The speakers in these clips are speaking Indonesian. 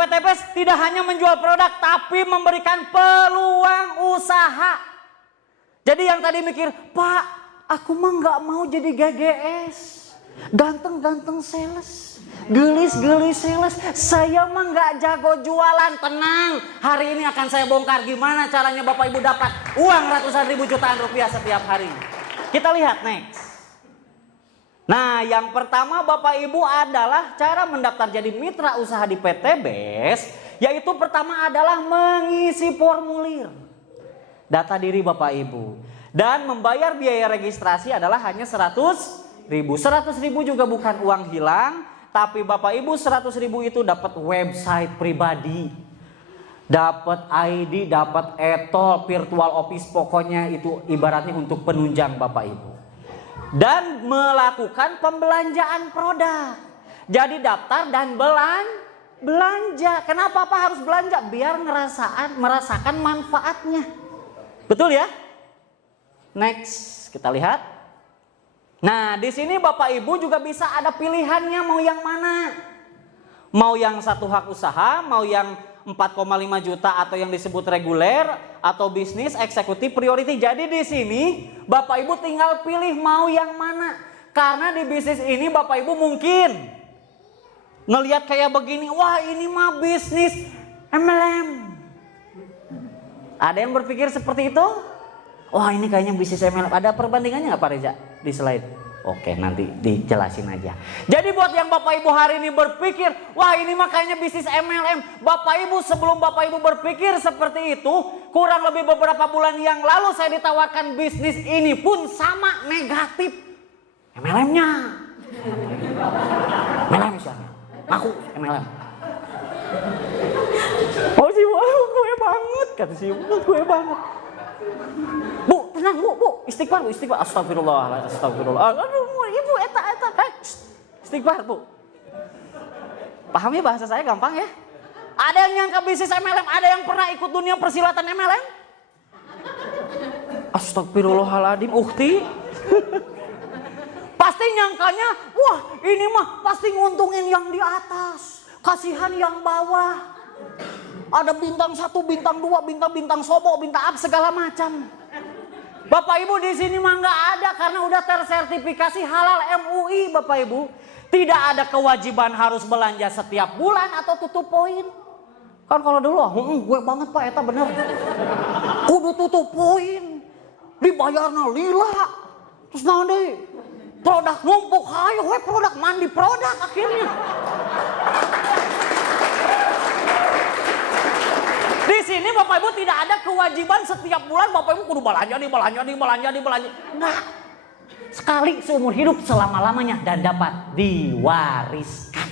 PTBS tidak hanya menjual produk tapi memberikan peluang usaha. Jadi yang tadi mikir, Pak, aku mah nggak mau jadi GGS, ganteng-ganteng sales, gelis-gelis sales. Saya mah nggak jago jualan. Tenang, hari ini akan saya bongkar gimana caranya Bapak Ibu dapat uang ratusan ribu jutaan rupiah setiap hari. Kita lihat next. Nah, yang pertama Bapak Ibu adalah cara mendaftar jadi mitra usaha di PTBS, yaitu pertama adalah mengisi formulir data diri Bapak Ibu, dan membayar biaya registrasi adalah hanya 100.000. 100.000 juga bukan uang hilang, tapi Bapak Ibu 100.000 itu dapat website pribadi, dapat ID, dapat etol, virtual office, pokoknya itu ibaratnya untuk penunjang Bapak Ibu. Dan melakukan pembelanjaan produk. Jadi daftar dan belanja. Kenapa Pak harus belanja? Biar merasakan manfaatnya. Betul ya? Next, kita lihat. Nah, di sini Bapak Ibu juga bisa ada pilihannya mau yang mana. Mau yang satu hak usaha, mau yang 4,5 juta atau yang disebut reguler atau bisnis eksekutif priority. Jadi di sini Bapak Ibu tinggal pilih mau yang mana. Karena di bisnis ini Bapak Ibu mungkin ngelihat kayak begini, wah ini mah bisnis MLM. Ada yang berpikir seperti itu? Wah ini kayaknya bisnis MLM. Ada perbandingannya nggak Pak Reza di slide? Oke, nanti dijelasin aja. Jadi buat yang Bapak Ibu hari ini berpikir, wah ini makanya bisnis MLM. Bapak Ibu sebelum Bapak Ibu berpikir seperti itu, kurang lebih beberapa bulan yang lalu saya ditawarkan bisnis ini pun sama negatif. MLM-nya. MLM misalnya. Aku MLM. Oh sih, gue banget. Kata si gue banget. Bu, tenang bu, istighfar bu, istighfar. Astagfirullah, astagfirullah. Aduh, ibu, eta, istighfar bu. Paham ya bahasa saya gampang ya? Ada yang nyangka bisnis MLM, ada yang pernah ikut dunia persilatan MLM? Astagfirullahaladzim, ukti. Pasti nyangkanya, wah ini mah pasti nguntungin yang di atas, kasihan yang bawah. Ada bintang 1, bintang 2, bintang sobo, bintang up segala macam. Bapak Ibu di sini mah nggak ada karena udah tersertifikasi halal MUI Bapak Ibu. Tidak ada kewajiban harus belanja setiap bulan atau tutup poin. Kan kalau dulu, gue banget Pak, eta bener. Kudu tutup poin, dibayarna lila, terus nanti produk numpuk, hayo we produk mandi produk akhirnya. Di sini Bapak Ibu tidak ada kewajiban setiap bulan Bapak Ibu kudu belanja. Enggak. Sekali seumur hidup selama-lamanya dan dapat diwariskan.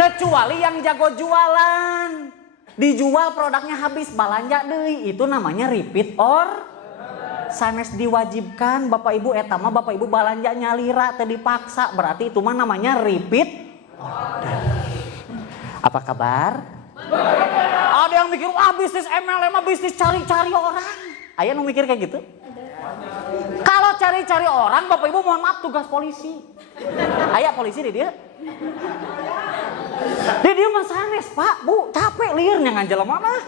Kecuali yang jago jualan. Dijual produknya habis, belanja deui, itu namanya repeat or sanes diwajibkan Bapak Ibu eta mah Bapak Ibu belanja nyalira teu dipaksa, berarti itu mah namanya repeat order. Apa kabar? Ada yang mikir, wah bisnis MLM bisnis cari-cari orang. Ayah nu mikir kayak gitu? Kalau cari-cari orang, Bapak Ibu mohon maaf tugas polisi. Ayah polisi di dia. Di dia mah sanes, Pak, Bu, capek liurnya nganjel mana.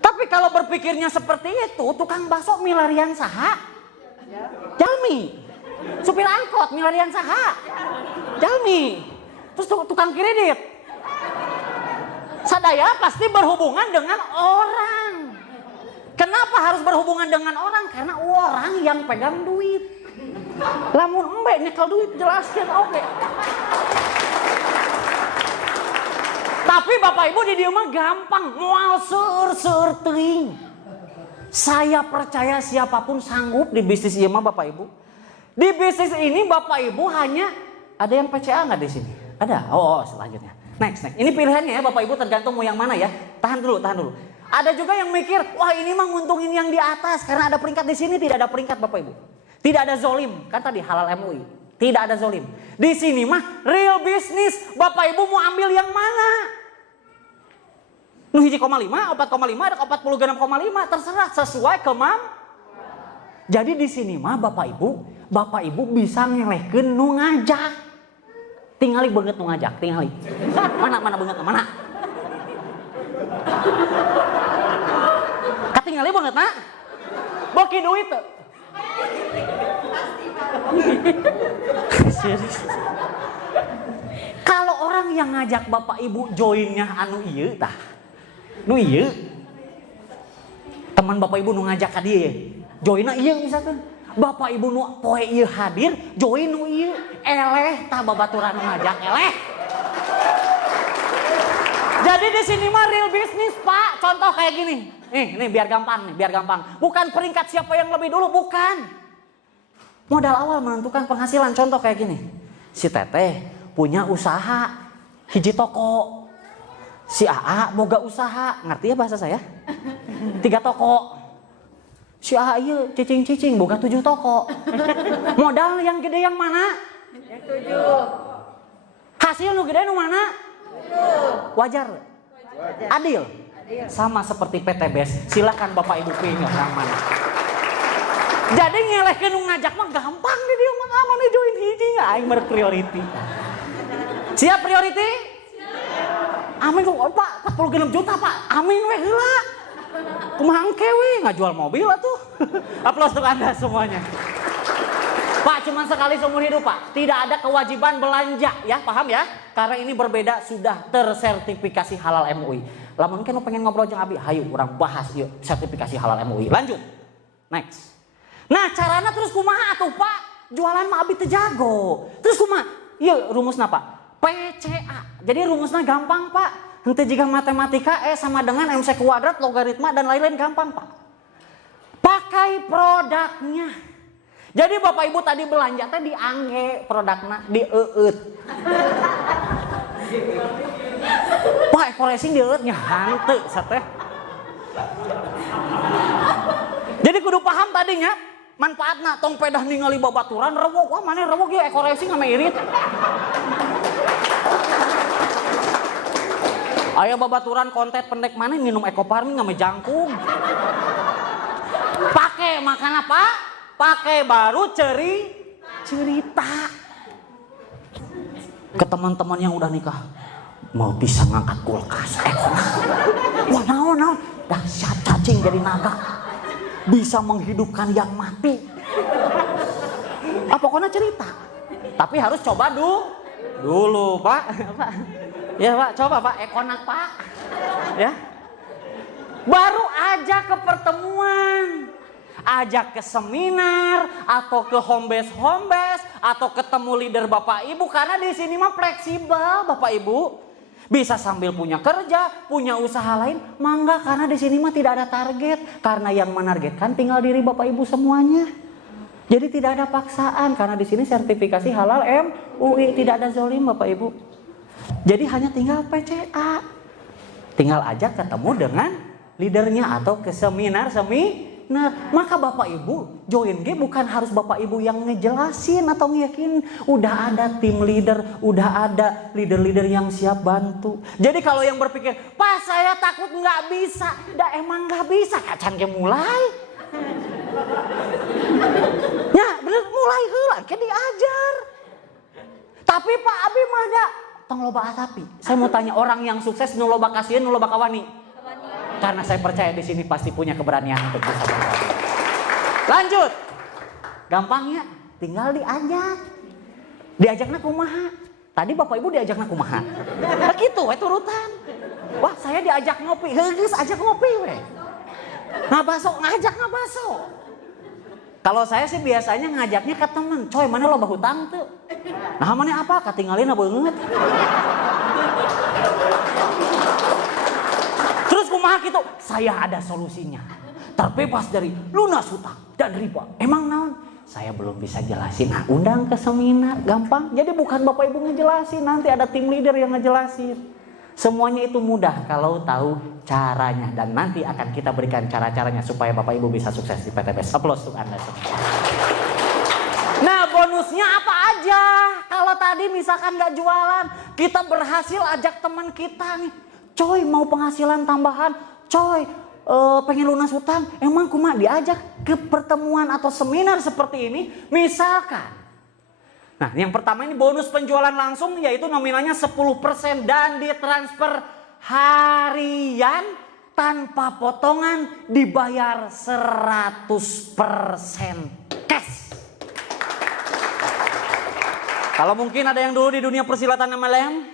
Tapi kalau berpikirnya seperti itu, tukang bakso milarian saha? Jalmi. Supir angkot milarian saha? Jalmi. Terus tukang kredit. Sadaya pasti berhubungan dengan orang. Kenapa harus berhubungan dengan orang? Karena orang yang pegang duit. Lamun embe nyekel duit jelaskan oke. Tapi Bapak Ibu di dieu mah gampang, moal seueur teuing. Saya percaya siapapun sanggup di bisnis ieu mah Bapak Ibu. Di bisnis ini Bapak Ibu hanya ada yang PCA nggak di sini? Ada. Oh, selanjutnya. Next. Ini pilihannya ya Bapak Ibu tergantung mau yang mana ya. Tahan dulu. Ada juga yang mikir, wah ini mah nguntungin yang di atas karena ada peringkat di sini, tidak ada peringkat Bapak Ibu. Tidak ada zolim, kan tadi halal MUI. Tidak ada zolim. Di sini mah real bisnis. Bapak Ibu mau ambil yang mana? Nu 1,5, 4,5, ada 46,5, terserah sesuai Jadi di sini mah Bapak Ibu bisa ngelehkeun nu ngajak. Tingali banget nu ngajak, tingali. Mana banget mana? Katingali banget na? Boki duit tuh. Serius. Kalau orang yang ngajak bapak ibu joinnya anu ieu tah. Nu ieu. Teman bapak ibu nu ngajak ka dieu. Joinna ieu misalkan. Bapak ibu nu poe ieu hadir, join nu ieu. Eleh tah babaturan nu ngajak eleh. Jadi di sini mah real bisnis, Pak. Contoh kayak gini. Nih biar gampang. Bukan peringkat siapa yang lebih dulu, bukan. Modal awal menentukan penghasilan. Contoh kayak gini. Si Teteh punya usaha hiji toko. Si AA boga usaha. Ngerti ya bahasa saya? 3 toko. Si AA iya cicing-cicing boga 7 toko. Modal yang gede yang mana? Yang 7. Hasil nu gede nu mana? Wajar. Adil. Sama seperti PTBS. Silakan Bapak Ibu pilih yang mana. Jadi ngelehkeun nu ngajak mah gampang deh dia mah aman join hiji nya aing berpriority. Siap priority? Siap. Amin kok Pak 46 juta Pak. Amin we heula. Kumaha engke we ngajual mobil atuh. Aplaus untuk Anda semuanya. Pak, cuman sekali seumur hidup Pak. Tidak ada kewajiban belanja ya, paham ya? Karena ini berbeda sudah tersertifikasi halal MUI. Lamun kan pengen ngobrol jeung Abi, hayu urang bahas yuk sertifikasi halal MUI. Lanjut. Next. Nah, carana terus kumaha atuh Pak? Jualan mah Abi teu jago. Terus kumaha? Ieu rumusna Pak. PCA. Jadi rumusnya gampang Pak. Henteu jika matematika sama dengan MC kuadrat, logaritma dan lain-lain gampang Pak. Pakai produknya. Jadi Bapak Ibu tadi belanja teh diangge produkna dieut. Pak ekor racing dieutnya hanteu sateh. Jadi kudu paham tadinya manfaatna tong pedah ningali babaturan rewok wah maneh rewok ieu ekor racing ame irit. Aya babaturan kontet pendek maneh minum ekoparmi ame jangkung. Pakai makan apa? Pakai baru cerita ke teman-teman yang udah nikah mau bisa ngangkat kulkas wah naon dahsyat cacing jadi naga bisa menghidupkan yang mati pokoknya cerita tapi harus coba dulu Pak ya Pak coba Pak ekonak Pak ya baru aja ke pertemuan ajak ke seminar atau ke home base atau ketemu leader Bapak Ibu karena di sini mah fleksibel Bapak Ibu bisa sambil punya kerja punya usaha lain mangga karena di sini mah tidak ada target karena yang menargetkan tinggal diri Bapak Ibu semuanya jadi tidak ada paksaan karena di sini sertifikasi halal MUI tidak ada zolim Bapak Ibu jadi hanya tinggal PCA tinggal ajak ketemu dengan leadernya atau ke seminar Nah, maka Bapak Ibu join G bukan harus Bapak Ibu yang ngejelasin atau ngeyakinin. Udah ada tim leader, udah ada leader-leader yang siap bantu. Jadi kalau yang berpikir, Pak saya takut nggak bisa. Dah emang nggak bisa, kacan ke mulai. Ya bener mulai heula, ke diajar. Tapi Pak Abi mah ada. Tong loba asapi. Saya mau tanya orang yang sukses nu loba kasihan, nu loba kawani. Karena saya percaya di sini pasti punya keberanian untuk bisa berkata. Lanjut. Gampangnya tinggal diajak. Diajakna kumaha? Tadi Bapak Ibu diajakna kumaha? Begitu we turutan. Wah, saya diajak ngopi. Geus ajak ngopi we. Ngabaso, ngajak ngabaso. Kalau saya sih biasanya ngajaknya ke temen. Coy, mana loba hutang tuh? Nah, mana apa? Katinggalin banget. Terus kumaha gitu, saya ada solusinya. Terbebas dari lunas hutang dan riba. Emang naon? Saya belum bisa jelasin. Nah, undang ke seminar, gampang. Jadi bukan Bapak Ibu ngejelasin, nanti ada tim leader yang ngejelasin. Semuanya itu mudah kalau tahu caranya. Dan nanti akan kita berikan cara-caranya supaya Bapak Ibu bisa sukses di PTBS. Aplaus untuk Anda semua. Nah, bonusnya apa aja? Kalau tadi misalkan gak jualan, kita berhasil ajak teman kita nih. Coy mau penghasilan tambahan, coy pengen lunas hutang, emang kumaha diajak ke pertemuan atau seminar seperti ini misalkan. Nah, yang pertama ini bonus penjualan langsung, yaitu nominalnya 10% dan ditransfer harian tanpa potongan, dibayar 100% cash. Kalau mungkin ada yang dulu di dunia persilatan MLM,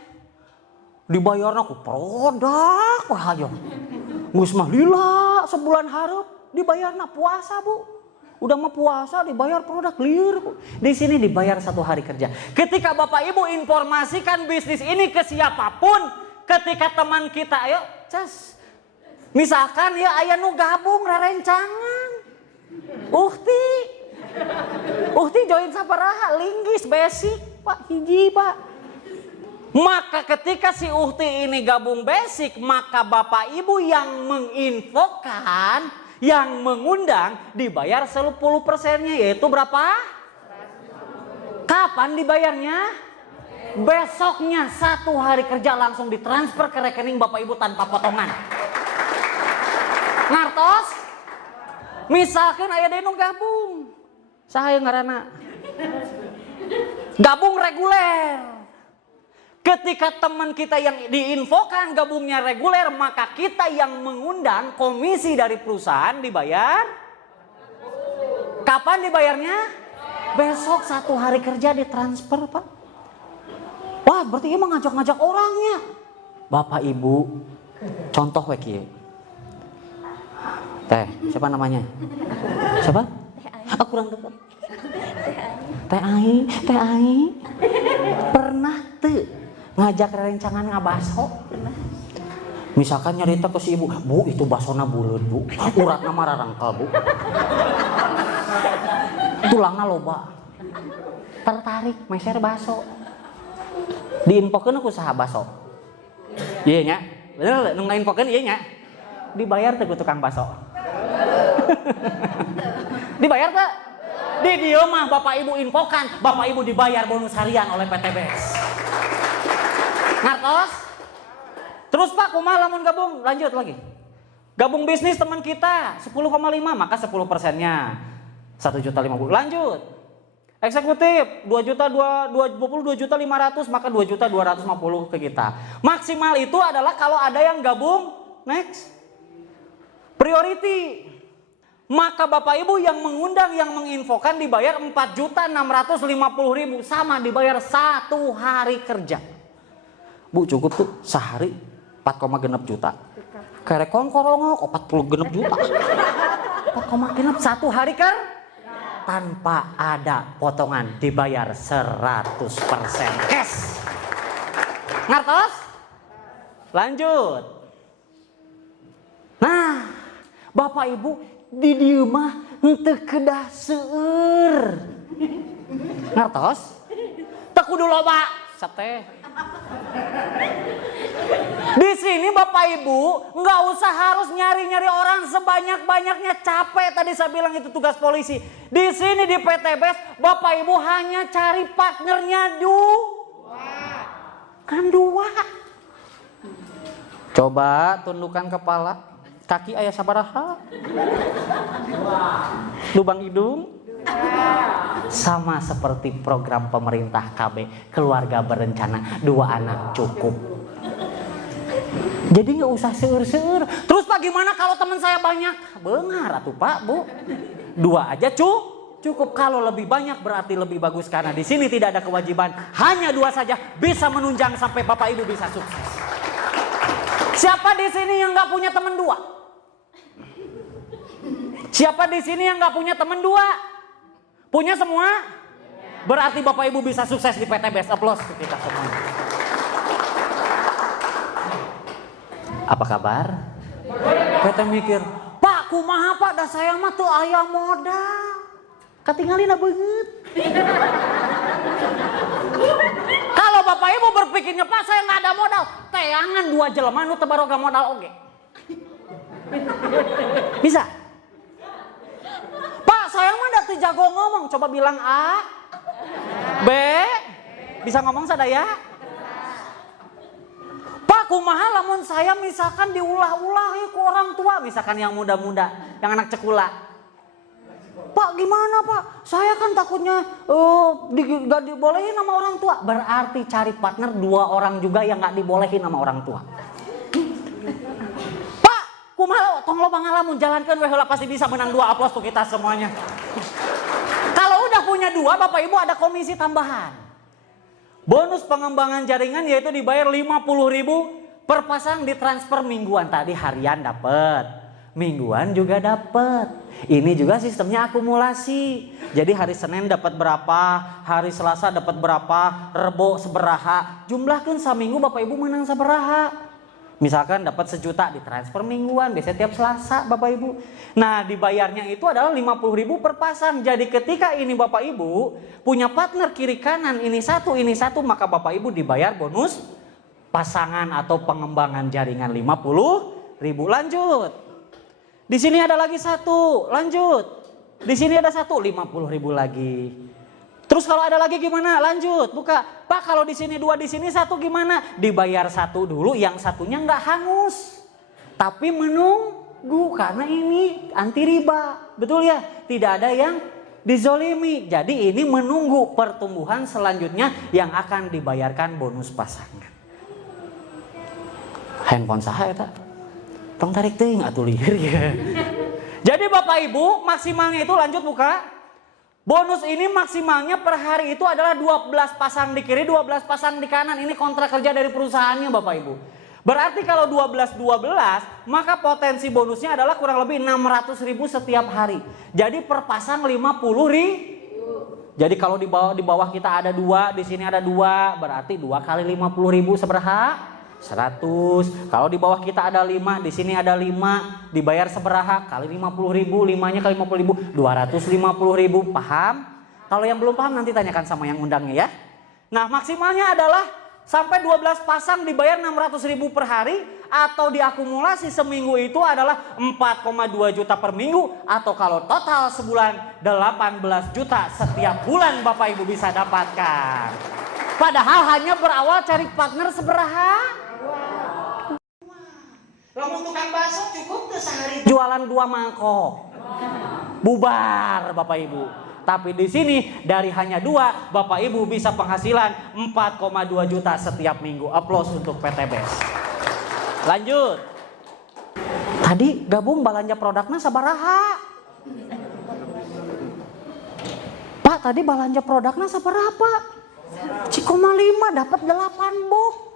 dibayarnya ku produk wah aja. Geus mah lila sebulan hareup dibayarna puasa, Bu. Udah mau puasa dibayar produk liur. Di sini dibayar 1 hari kerja. Ketika Bapak Ibu informasikan bisnis ini ke siapapun, ketika teman kita, ayo cas. Misalkan ya aya nu gabung rerencangan. Uhti join sabaraha linggis basic, Pak, hiji, Pak. Maka ketika si Uhti ini gabung basic, maka Bapak Ibu yang menginfokan, yang mengundang dibayar 10%-nya, yaitu berapa? Kapan dibayarnya? Besoknya 1 hari kerja langsung ditransfer ke rekening Bapak Ibu tanpa potongan. Ngartos? Misalkan aya deui nu gabung. Saha ngaranna? Gabung reguler. Ketika teman kita yang diinfokan gabungnya reguler, maka kita yang mengundang komisi dari perusahaan dibayar. Kapan dibayarnya? Besok 1 hari kerja ditransfer, Pak. Wah, berarti emang ngajak-ngajak orangnya. Bapak Ibu, contoh we kieu. Teh, siapa namanya? Siapa? Aku kurang dekat. Teh Ai. Pernah tuh ngajak rencangan ngabaso. Misalkan nyarita ke si ibu, Bu itu basona buleud, Bu. Uratna mah rarangkel, Bu. Tulangna loba. Tertarik meser baso. Diinfokeun aku saha baso. Ieu nya. Bener nu ngainfokeun ieu nya. Dibayar teh ku tukang baso. Dibayar teh? Di dieu mah Bapak Ibu infokan, Bapak Ibu dibayar bonus harian oleh PTBS. Ngartos? Terus Pak, kumaha lamun gabung? Lanjut lagi. Gabung bisnis teman kita 10,5, maka 10%-nya 1.050.000. Lanjut. Eksekutif 2.500.000, maka 2.250.000 ke kita. Maksimal itu adalah kalau ada yang gabung next. Priority. Maka Bapak Ibu yang mengundang, yang menginfokan dibayar 4.650.000, sama dibayar 1 hari kerja. Bu cukup tuh sehari 4,6 juta. Kerek korongok 40 juta. 4,6 1 hari kerja tanpa ada potongan, dibayar 100% cash. Ngartos? Lanjut. Nah, Bapak Ibu di dieu mah henteu kedah seueur. Ngartos? Teu kudu loba sateh. Di sini Bapak Ibu nggak usah harus nyari-nyari orang sebanyak-banyaknya, capek tadi saya bilang itu tugas polisi. Di sini di PTBS Bapak Ibu hanya cari partnernya dua. Coba tundukkan kepala, kaki aya sabaraha? Lubang hidung? Sama seperti program pemerintah KB, keluarga berencana 2 anak cukup. Jadi nggak usah seur-seur. Terus Pak gimana kalau teman saya banyak? Benar atuh Pak, Bu. 2 aja cukup. Kalau lebih banyak berarti lebih bagus, karena di sini tidak ada kewajiban. Hanya 2 saja bisa menunjang sampai Bapak Ibu bisa sukses. Siapa di sini yang nggak punya teman 2? Siapa di sini yang nggak punya teman 2? Punya semua? Berarti Bapak Ibu bisa sukses di PTBS. Aplaus untuk kita semua. Apa kabar? PT mikir, Pak kumaha Pak, dah saya mah teu aya modal. Katingalina beungeut. Kalau Bapak Ibu berpikirnya, Pak saya nggak ada modal, teangan 2 jelema nu teu baroga modal oge. Bisa? Pak saya mah da teu jago ngomong, coba bilang A, B, bisa ngomong sadaya? Pak kumaha lamun saya misalkan diulah-ulah ku orang tua, misalkan yang muda-muda, yang anak cekula. Pak gimana Pak? Saya kan takutnya gak dibolehin sama orang tua. Berarti cari partner 2 orang juga yang gak dibolehin sama orang tua. Pak, kumaha tong loba ngalamun jalankan we heula pasti bisa menang 2. Aplaus tuh kita semuanya. Kalau udah punya 2, Bapak Ibu ada komisi tambahan. Bonus pengembangan jaringan yaitu dibayar 50.000 per pasang, ditransfer mingguan. Tadi harian dapat, mingguan juga dapat. Ini juga sistemnya akumulasi. Jadi hari Senin dapat berapa, hari Selasa dapat berapa, Rebo seberaha. Jumlahkan saminggu Bapak Ibu menang saberaha. Misalkan dapat 1 juta ditransfer mingguan, biasanya tiap Selasa Bapak Ibu. Nah dibayarnya itu adalah 50.000 per pasang. Jadi ketika ini Bapak Ibu punya partner kiri kanan ini satu, maka Bapak Ibu dibayar bonus pasangan atau pengembangan jaringan 50.000. Lanjut. Di sini ada lagi 1, lanjut. Di sini ada 1, 50.000 lagi. Terus kalau ada lagi gimana? Lanjut, buka. Pak kalau di sini 2, di sini 1 gimana? Dibayar 1 dulu, yang satunya nggak hangus. Tapi menunggu karena ini anti riba. Betul ya? Tidak ada yang dizolimi. Jadi ini menunggu pertumbuhan selanjutnya yang akan dibayarkan bonus pasangan. Handphone saha eta? Tong tarik teuing atuh lieur ya. Jadi Bapak Ibu maksimalnya itu lanjut buka. Bonus ini maksimalnya per hari itu adalah 12 pasang di kiri, 12 pasang di kanan. Ini kontrak kerja dari perusahaannya Bapak Ibu. Berarti kalau 12-12 maka potensi bonusnya adalah kurang lebih 600.000 setiap hari. Jadi per pasang 50.000. Jadi kalau di bawah kita ada 2, di sini ada 2, berarti 2 kali 50.000 seberapa? 100. Kalau di bawah kita ada 5, di sini ada 5, dibayar seberaha kali 50.000, 5-nya kali 50.000, 250.000. Paham? Kalau yang belum paham nanti tanyakan sama yang undangnya ya. Nah maksimalnya adalah sampai 12 pasang dibayar 600.000 per hari, atau diakumulasi seminggu itu adalah 4,2 juta per minggu, atau kalau total sebulan 18 juta setiap bulan Bapak Ibu bisa dapatkan. Padahal hanya berawal cari partner seberaha. Lamun tukang bakso cukup tuh sehari jualan 2 mangkok. Bubar Bapak Ibu. Tapi di sini dari hanya 2 Bapak Ibu bisa penghasilan 4,2 juta setiap minggu. Aplaus untuk PTBS. Lanjut. Tadi gabung belanja produknya sabaraha? Pak tadi belanja produknya sabaraha? Cikoma 5 dapat 8 box.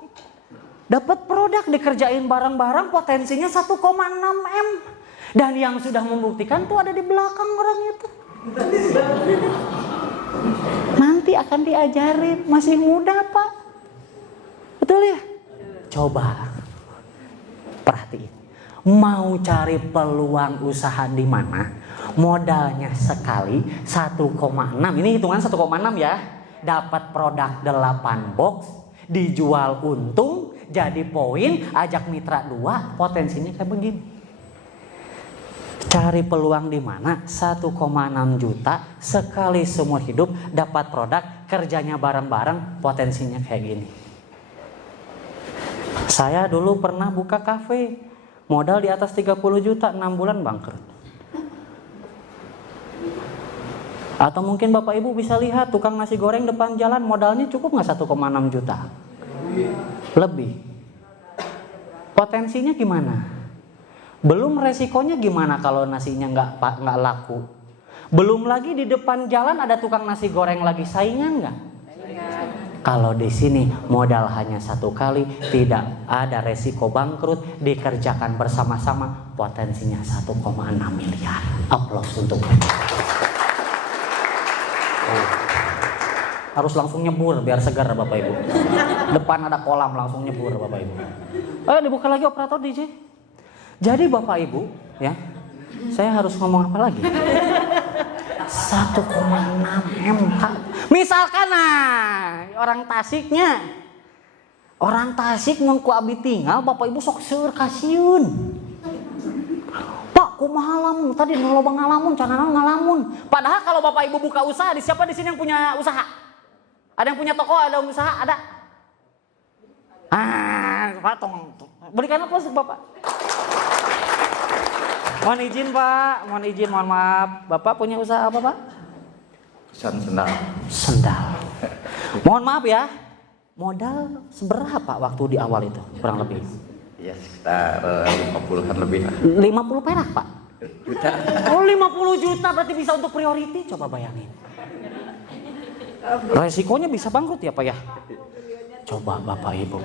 Dapat produk dikerjain bareng-bareng potensinya 1,6 M. Dan yang sudah membuktikan tuh ada di belakang orang itu. Nanti akan diajarin, masih muda Pak. Betul ya? Coba perhatiin. Mau cari peluang usaha di mana? Modalnya sekali 1,6. Ini hitungan 1,6 ya. Dapat produk 8 box, dijual untung, jadi poin, ajak mitra 2, potensinya kayak begini. Cari peluang di mana? 1,6 juta sekali seumur hidup dapat produk, kerjanya bareng-bareng, potensinya kayak gini. Saya dulu pernah buka kafe, modal di atas 30 juta, 6 bulan bangkrut. Atau mungkin Bapak Ibu bisa lihat tukang nasi goreng depan jalan, modalnya cukup nggak 1,6 juta? Lebih. Potensinya gimana? Belum resikonya gimana kalau nasinya nggak laku? Belum lagi di depan jalan ada tukang nasi goreng lagi, saingan nggak? Kalau di sini modal hanya 1 kali, tidak ada resiko bangkrut, dikerjakan bersama-sama, potensinya 1,6 miliar. Aplaus untuk mereka. Harus langsung nyebur biar segar Bapak Ibu. Depan ada kolam langsung nyebur Bapak Ibu. Dibuka lagi operator DJ. Jadi Bapak Ibu ya, saya harus ngomong apa lagi? 1,6 M. Misalkan orang Tasik ngku abi tinggal, Bapak Ibu sok seur kasiun. Pak, kumaha lamun? Tadi loba ngalamun, canana ngalamun. Padahal kalau Bapak Ibu buka usaha, siapa di sini yang punya usaha? Ada yang punya toko, ada usaha, ada? Pak, berikan aplaus Bapak. Mohon izin Pak, mohon maaf. Bapak punya usaha apa Pak? Sendal. Sendal. Mohon maaf ya, modal seberapa waktu di awal itu kurang lebih? Ya sekitar 50-an lebih lah. 50 perak Pak? Juta. Oh 50 juta berarti bisa untuk priority, coba bayangin. Resikonya bisa bangkrut ya Pak ya? Coba Bapak Ibu,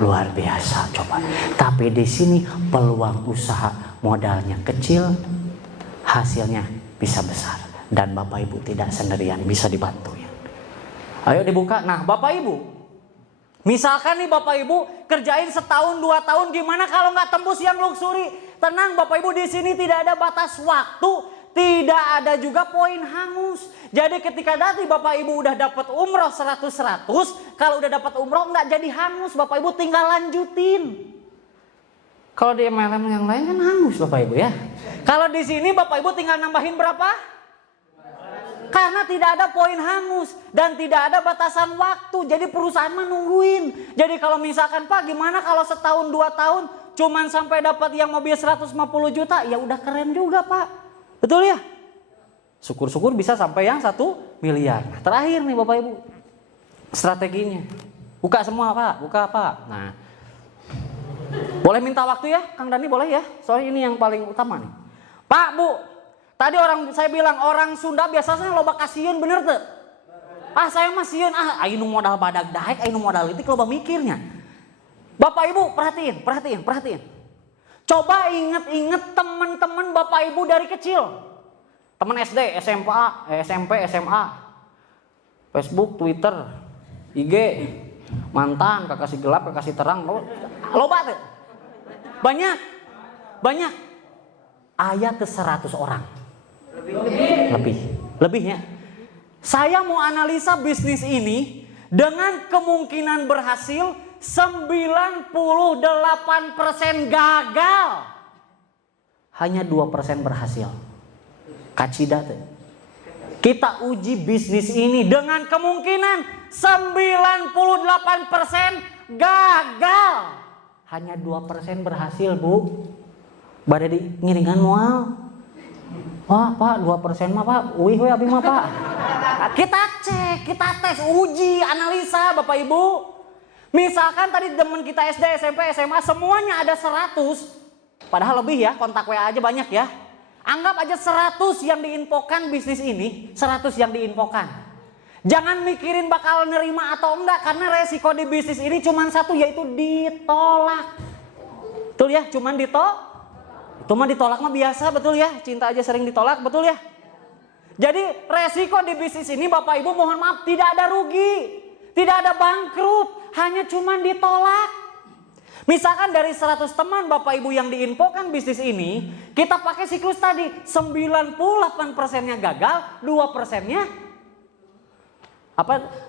luar biasa coba. Tapi di sini peluang usaha modalnya kecil, hasilnya bisa besar. Dan Bapak Ibu tidak sendirian, bisa dibantu ya. Ayo dibuka. Nah Bapak Ibu, misalkan nih Bapak Ibu kerjain setahun 2 tahun, gimana kalau nggak tembus yang luxury? Tenang Bapak Ibu, di sini tidak ada batas waktu, tidak ada juga poin hangus. Jadi ketika nanti Bapak Ibu udah dapat umroh 100-100, kalau udah dapat umroh nggak jadi hangus, Bapak Ibu tinggal lanjutin. Kalau di MLM yang lain kan hangus Bapak Ibu ya. Kalau di sini Bapak Ibu tinggal nambahin berapa? Karena tidak ada poin hangus dan tidak ada batasan waktu. Jadi perusahaan menungguin. Jadi kalau misalkan Pak gimana kalau setahun 2 tahun cuman sampai dapat yang mobil 150 juta, ya udah keren juga Pak. Betul ya? Syukur-syukur bisa sampai yang 1 miliar. Nah, terakhir nih Bapak Ibu, strateginya. Buka semua Pak, buka Pak. Nah, boleh minta waktu ya Kang Dani, boleh ya? Soalnya ini yang paling utama nih. Pak, Bu, tadi saya bilang orang Sunda biasanya loba kasiun, bener tuh? Ah saya mah sieun, ainu modal badag daek, ainu modal litik loba mikirnya. Bapak Ibu perhatiin. Coba inget teman-teman Bapak Ibu dari kecil. Teman SD, SMP, SMA, Facebook, Twitter, IG, mantan, kekasih gelap, kekasih terang, loba tuh. Banyak. Aya ke 100 orang. Lebihnya. Saya mau analisa bisnis ini dengan kemungkinan berhasil 98% gagal. Hanya 2% berhasil. Kacida tuh. Kita uji bisnis ini dengan kemungkinan 98% gagal. Hanya 2% berhasil, Bu. Bade di ngiringan moal. Wah Pak 2% mah Pak, wih abi mah Pak. Kita cek, kita tes, uji, analisa Bapak Ibu. Misalkan tadi teman kita SD, SMP, SMA semuanya ada 100. Padahal lebih ya, kontak WA aja banyak ya. Anggap aja 100 yang diinfokan bisnis ini, 100 yang diinfokan. Jangan mikirin bakal nerima atau enggak, karena resiko di bisnis ini cuma satu, yaitu ditolak. Betul ya, cuman ditolak. Itu mah ditolak mah biasa, betul ya? Cinta aja sering ditolak, betul ya? Jadi resiko di bisnis ini Bapak Ibu mohon maaf tidak ada rugi, tidak ada bangkrut, hanya cuman ditolak. Misalkan dari 100 teman Bapak Ibu yang diinfokan bisnis ini, kita pakai siklus tadi, 98%-nya gagal, 2%-nya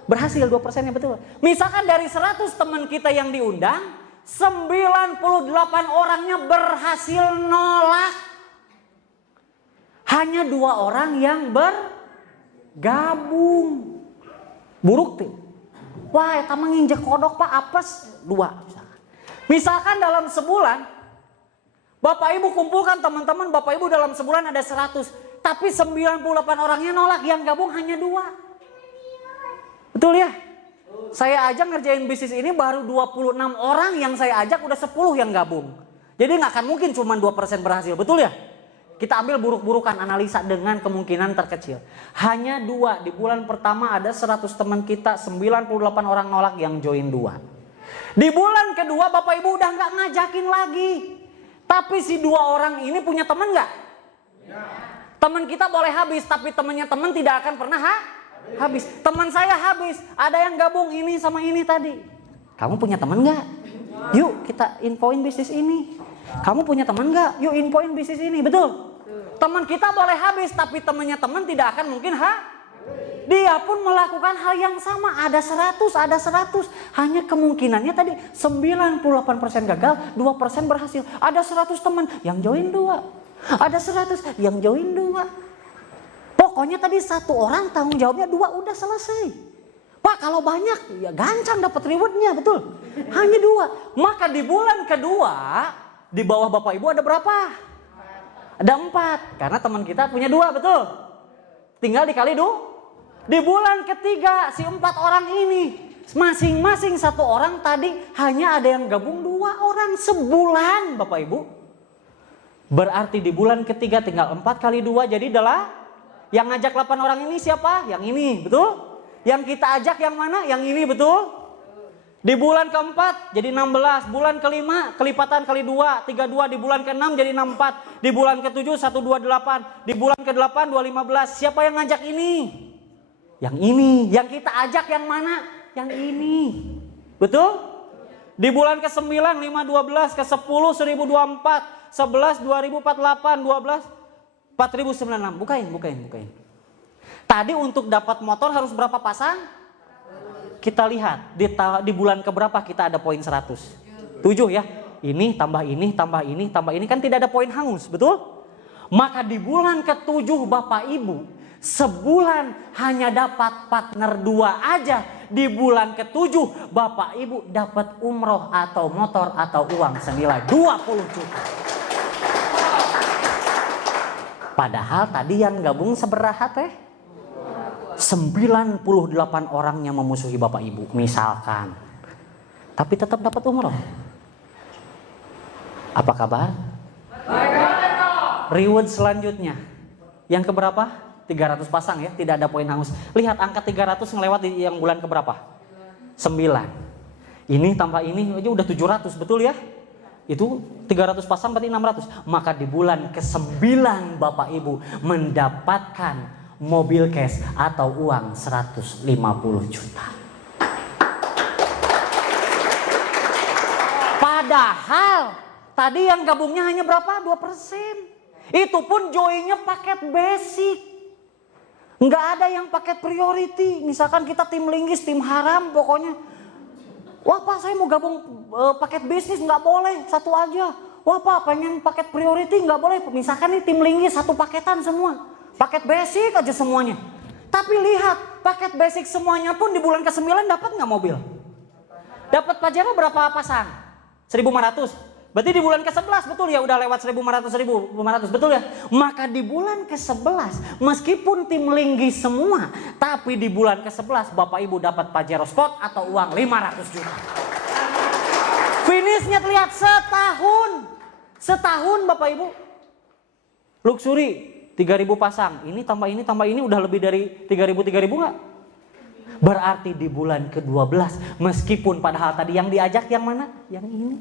berhasil, 2%-nya betul. Misalkan dari 100 teman kita yang diundang, 98 orangnya berhasil nolak. Hanya 2 orang yang bergabung. Buruk tuh. Wah, eta mah nginjek kodok Pak, apes 2 misalkan dalam sebulan Bapak Ibu kumpulkan teman-teman Bapak Ibu dalam sebulan ada 100, tapi 98 orangnya nolak, yang gabung hanya 2. Betul ya? Saya aja ngerjain bisnis ini baru 26 orang yang saya ajak, udah 10 yang gabung. Jadi nggak akan mungkin cuma 2% berhasil, betul ya? Kita ambil buruk-burukan, analisa dengan kemungkinan terkecil. Hanya 2, di bulan pertama ada 100 teman kita, 98 orang nolak, yang join 2. Di bulan kedua Bapak Ibu udah nggak ngajakin lagi. Tapi si 2 orang ini punya teman nggak? Ya. Teman kita boleh habis, tapi temannya teman tidak akan pernah habis. Teman saya habis, ada yang gabung ini sama ini tadi. Kamu punya teman nggak? Yuk kita infoin bisnis ini. Kamu punya teman nggak? Yuk infoin bisnis ini, betul? Teman kita boleh habis, tapi temannya teman tidak akan mungkin dia pun melakukan hal yang sama. Ada 100. Hanya kemungkinannya tadi 98% gagal, 2% berhasil. Ada 100 teman yang join 2. Ada 100 yang join 2. Pokoknya tadi 1 orang tanggung jawabnya 2, udah selesai. Pak kalau banyak ya gancang dapat rewardnya, betul? Hanya 2. Maka di bulan kedua di bawah Bapak Ibu ada berapa? Ada 4, karena teman kita punya 2, betul? Tinggal dikali di bulan ketiga si 4 orang ini, masing-masing 1 orang tadi hanya ada yang gabung 2 orang sebulan Bapak Ibu. Berarti di bulan ketiga tinggal 4 kali 2 jadi adalah yang ngajak 8 orang ini siapa? Yang ini, betul? Yang kita ajak yang mana? Yang ini, betul? Di bulan keempat jadi 16, bulan kelima kelipatan kali 2, 32, di bulan ke-6 jadi 64, di bulan ke-7 128, di bulan ke-8 215. Siapa yang ngajak ini? Yang ini. Yang kita ajak yang mana? Yang ini. Betul? Di bulan ke-9 512, ke-10 1024, 11 2048, 12 4096. Bukain. Tadi untuk dapat motor harus berapa pasang? Kita lihat di bulan keberapa kita ada poin 100. 7 ya. Ini tambah ini, tambah ini, tambah ini, kan tidak ada poin hangus, betul? Maka di bulan ke-7 Bapak Ibu, sebulan hanya dapat partner 2 aja. Di bulan ke-7 Bapak Ibu dapat umroh atau motor atau uang senilai 20 juta. Padahal tadi yang gabung seberaha teh? 98 orangnya memusuhi Bapak Ibu misalkan, tapi tetap dapat umroh. Apa kabar? Reward selanjutnya yang keberapa? 300 pasang ya, tidak ada poin hangus. Lihat angka 300 ngelewat di yang bulan keberapa? 9. Ini tambah ini aja udah 700, betul ya? Itu 300 pasang berarti 600. Maka di bulan ke-9 Bapak Ibu mendapatkan mobil cash atau uang 150 juta. Padahal tadi yang gabungnya hanya berapa? 2%. Itu pun joinnya paket basic. Nggak ada yang paket priority. Misalkan kita tim linggis, tim haram pokoknya. Wah Pak, saya mau gabung paket bisnis, nggak boleh, 1 aja. Wah Pak, pengen paket priority, nggak boleh. Misalkan nih tim linggis 1 paketan semua. Paket basic aja semuanya. Tapi lihat, paket basic semuanya pun di bulan ke-9 dapat nggak mobil? Dapat Pajero berapa pasang? 1.500. Berarti di bulan ke-11 betul ya, udah lewat 1.500, betul ya? Maka di bulan ke-11 meskipun tim linggis semua, tapi di bulan ke-11 Bapak Ibu dapat Pajero Sport atau uang 500 juta. Finishnya terlihat setahun Bapak Ibu. Luxury 3.000 pasang, ini tambah ini udah lebih dari 3.000 nggak? Berarti di bulan ke-12 meskipun padahal tadi yang diajak yang mana? Yang ini,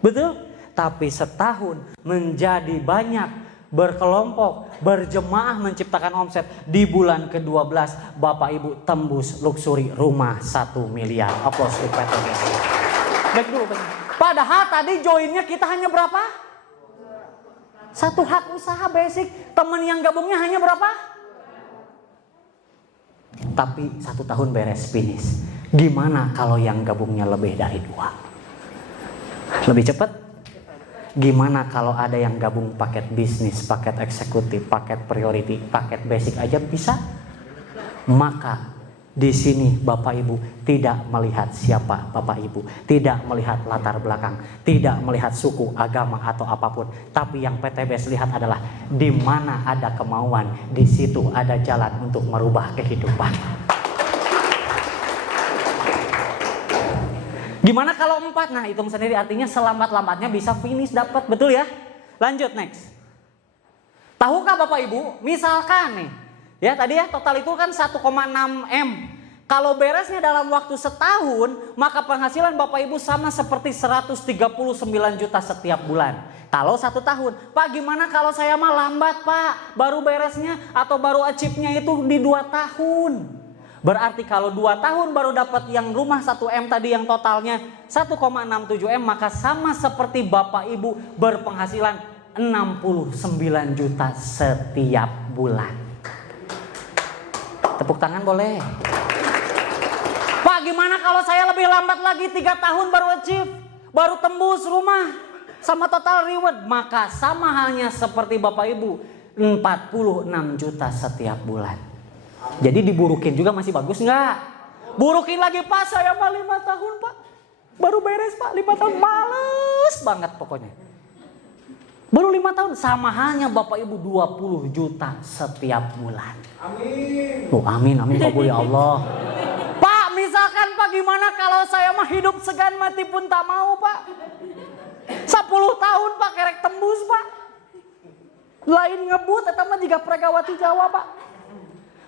betul? Tapi setahun menjadi banyak, berkelompok, berjemaah menciptakan omset. Di bulan ke-12 Bapak Ibu tembus luxury rumah 1 miliar. Aplaus untuk PTBS. Baik dulu. Padahal tadi joinnya kita hanya berapa? 1 hak usaha basic, teman yang gabungnya hanya berapa? Tapi 1 tahun beres finish. Gimana kalau yang gabungnya lebih dari 2? Lebih cepat? Gimana kalau ada yang gabung paket bisnis, paket eksekutif, paket priority, paket basic aja bisa? Maka di sini Bapak Ibu tidak melihat siapa Bapak Ibu, tidak melihat latar belakang, tidak melihat suku, agama atau apapun, tapi yang PTBS lihat adalah di mana ada kemauan, di situ ada jalan untuk merubah kehidupan. Gimana kalau 4? Nah, hitung sendiri, artinya selambat-lambatnya bisa finish dapat, betul ya? Lanjut next. Tahukah Bapak Ibu, misalkan nih, ya tadi ya total itu kan 1,6 M. Kalau beresnya dalam waktu setahun, maka penghasilan Bapak Ibu sama seperti 139 juta setiap bulan. Kalau 1 tahun, Pak gimana kalau saya mah lambat Pak, baru beresnya atau baru achieve-nya itu di 2 tahun. Berarti kalau 2 tahun baru dapat yang rumah 1 M tadi yang totalnya 1,67 M, maka sama seperti Bapak Ibu berpenghasilan 69 juta setiap bulan. Tepuk tangan boleh. Pak gimana kalau saya lebih lambat lagi 3 tahun baru achieve, baru tembus rumah sama total reward, maka sama halnya seperti Bapak Ibu 46 juta setiap bulan. Jadi diburukin juga masih bagus nggak? Burukin lagi Pak, saya mah 5 tahun Pak, baru beres Pak, 5 tahun males banget pokoknya. Baru 5 tahun, sama halnya Bapak Ibu 20 juta setiap bulan. Amin. Oh, amin, amin kabul ya Allah. Pak, misalkan Pak gimana kalau saya mah hidup segan mati pun tak mau Pak. 10 tahun Pak kerek tembus Pak. Lain ngebut eta mah jiga Pragawati Jawa Pak.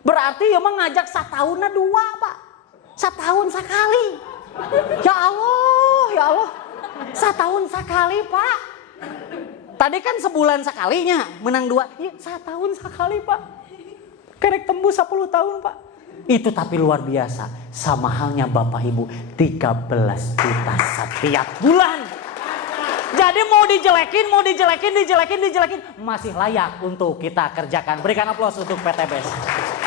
Berarti ya mah ngajak satahunna 2 Pak. Setahun sekali. Ya Allah. Setahun sekali Pak. Tadi kan sebulan sekalinya menang 2. Ya, setahun sekali Pak. Kerek tembus 10 tahun Pak. Itu tapi luar biasa. Sama halnya Bapak Ibu 13 juta setiap bulan. Jadi mau dijelekin masih layak untuk kita kerjakan. Berikan aplaus untuk PTBS.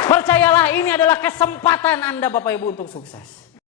Percayalah ini adalah kesempatan Anda Bapak Ibu untuk sukses.